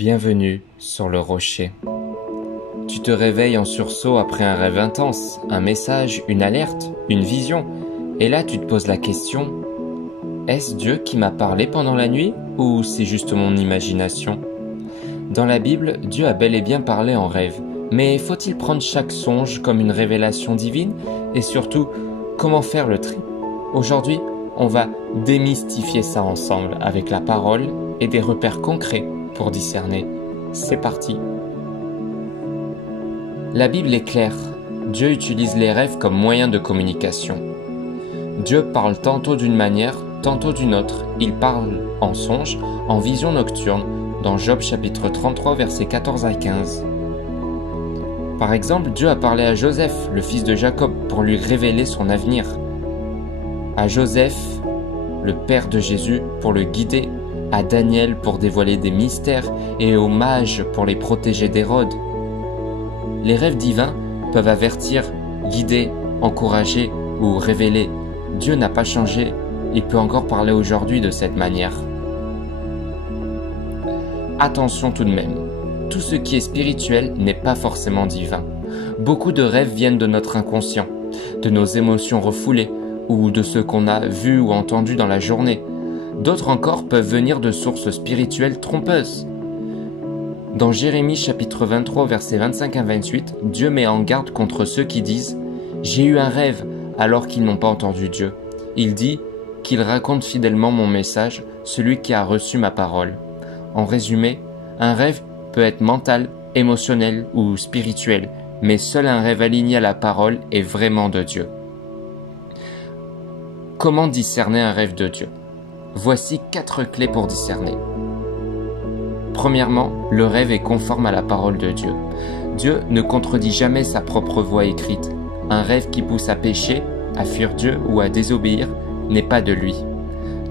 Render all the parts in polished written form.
Bienvenue sur le rocher. Tu te réveilles en sursaut après un rêve intense, un message, une alerte, une vision. Et là, tu te poses la question, est-ce Dieu qui m'a parlé pendant la nuit ou c'est juste mon imagination? Dans la Bible, Dieu a bel et bien parlé en rêve. Mais faut-il prendre chaque songe comme une révélation divine? Et surtout, comment faire le tri? Aujourd'hui, on va démystifier ça ensemble avec la parole et des repères concrets pour discerner. C'est parti. La Bible est claire. Dieu utilise les rêves comme moyen de communication. Dieu parle tantôt d'une manière, tantôt d'une autre. Il parle en songe, en vision nocturne, dans Job chapitre 33, versets 14 à 15. Par exemple, Dieu a parlé à Joseph, le fils de Jacob, pour lui révéler son avenir. À Joseph, le père de Jésus, pour le guider, à Daniel pour dévoiler des mystères et aux mages pour les protéger d'Hérode. Les rêves divins peuvent avertir, guider, encourager ou révéler. Dieu n'a pas changé, il peut encore parler aujourd'hui de cette manière. Attention tout de même, tout ce qui est spirituel n'est pas forcément divin. Beaucoup de rêves viennent de notre inconscient, de nos émotions refoulées ou de ce qu'on a vu ou entendu dans la journée. D'autres encore peuvent venir de sources spirituelles trompeuses. Dans Jérémie chapitre 23 versets 25 à 28, Dieu met en garde contre ceux qui disent « J'ai eu un rêve » alors qu'ils n'ont pas entendu Dieu. Il dit qu'il raconte fidèlement mon message, celui qui a reçu ma parole. En résumé, un rêve peut être mental, émotionnel ou spirituel, mais seul un rêve aligné à la parole est vraiment de Dieu. Comment discerner un rêve de Dieu? Voici 4 clés pour discerner. Premièrement, le rêve est conforme à la parole de Dieu. Dieu ne contredit jamais sa propre voix écrite. Un rêve qui pousse à pécher, à fuir Dieu ou à désobéir n'est pas de lui.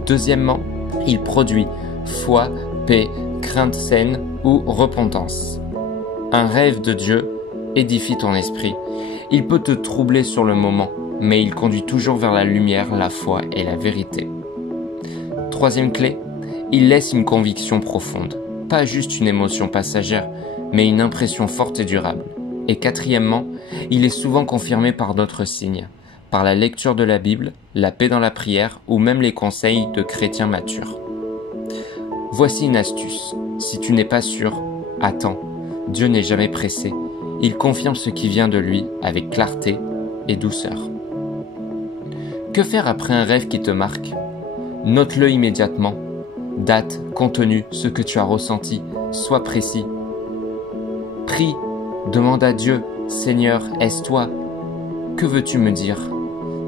Deuxièmement, il produit foi, paix, crainte saine ou repentance. Un rêve de Dieu édifie ton esprit. Il peut te troubler sur le moment, mais il conduit toujours vers la lumière, la foi et la vérité. Troisième clé, il laisse une conviction profonde, pas juste une émotion passagère, mais une impression forte et durable. Et quatrièmement, il est souvent confirmé par d'autres signes, par la lecture de la Bible, la paix dans la prière ou même les conseils de chrétiens matures. Voici une astuce, si tu n'es pas sûr, attends, Dieu n'est jamais pressé, il confirme ce qui vient de lui avec clarté et douceur. Que faire après un rêve qui te marque? Note-le immédiatement. Date, contenu, ce que tu as ressenti, sois précis. Prie, demande à Dieu, Seigneur, est-ce toi? Que veux-tu me dire?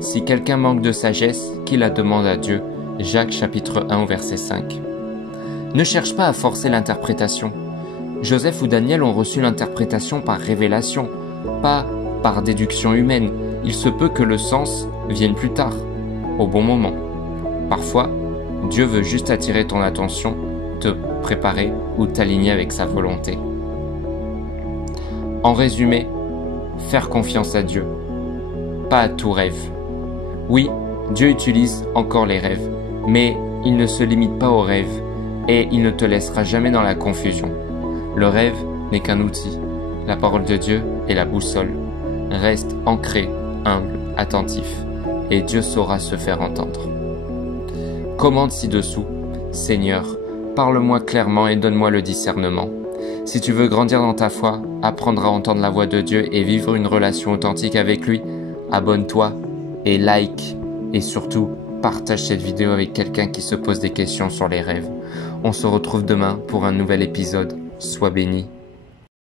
Si quelqu'un manque de sagesse, qu'il la demande à Dieu. Jacques chapitre 1 verset 5. Ne cherche pas à forcer l'interprétation. Joseph ou Daniel ont reçu l'interprétation par révélation, pas par déduction humaine. Il se peut que le sens vienne plus tard, au bon moment. Parfois, Dieu veut juste attirer ton attention, te préparer ou t'aligner avec sa volonté. En résumé, faire confiance à Dieu, pas à tout rêve. Oui, Dieu utilise encore les rêves, mais il ne se limite pas aux rêves et il ne te laissera jamais dans la confusion. Le rêve n'est qu'un outil. La parole de Dieu est la boussole. Reste ancré, humble, attentif, et Dieu saura se faire entendre. Commande ci-dessous, Seigneur, parle-moi clairement et donne-moi le discernement. Si tu veux grandir dans ta foi, apprendre à entendre la voix de Dieu et vivre une relation authentique avec lui, abonne-toi et like. Et surtout, partage cette vidéo avec quelqu'un qui se pose des questions sur les rêves. On se retrouve demain pour un nouvel épisode. Sois béni.